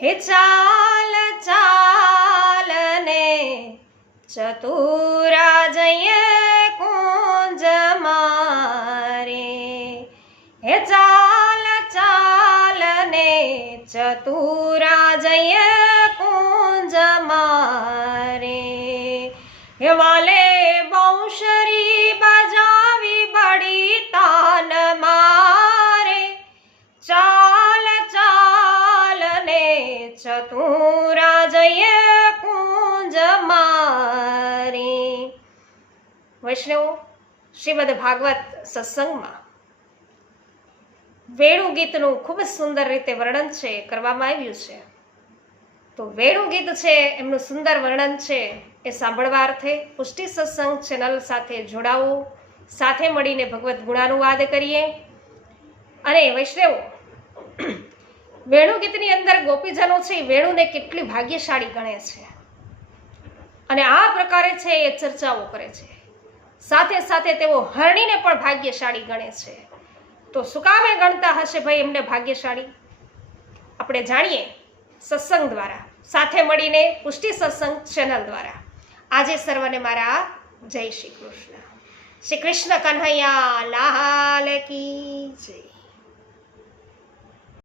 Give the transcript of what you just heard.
હે ચાલ ચાલ ને ચતુરા જઈએ કુંજ મારે, હે ચાલ ચાલ ને ચતુરા જઈએ કુંજ મારે, હે વાલે બંશરી બજાવી બડી તાન મારે, ચાલ ચાલ ને ચતુરા જઈએ કુંજ મારે। વૈષ્ણવો, શ્રીમદ ભાગવત સત્સંગમાં વેણુ ગીતનું ખૂબ જ સુંદર રીતે વર્ણન કરવામાં આવ્યું છે। તો વેણુ ગીત છે એમનું સુંદર વર્ણન છે એ સાંભળવા અર્થે પુષ્ટિ સત્સંગ ચેનલ સાથે જોડાવો, સાથે મળીને ભગવદ્ ગુણાનુવાદ કરીએ। અને વૈષ્ણવો, વેણુ ગીતની અંદર ગોપીજનો છે એ વેણુને કેટલી ભાગ્યશાળી ગણે છે અને આ પ્રકારે છે એ ચર્ચાઓ કરે છે। સાથે સાથે તેઓ હરણીને પણ ભાગ્યશાળી ગણે છે। તો શું કામે ગણતા હશે ભાઈ એમને ભાગ્યશાળી? આપણે જાણીએ સત્સંગ દ્વારા, સાથે મળીને પુષ્ટિ સત્સંગ ચેનલ દ્વારા। આજે સર્વને મારા જય શ્રી કૃષ્ણ। શ્રી કૃષ્ણ કન્હૈયા લાલ કી જય।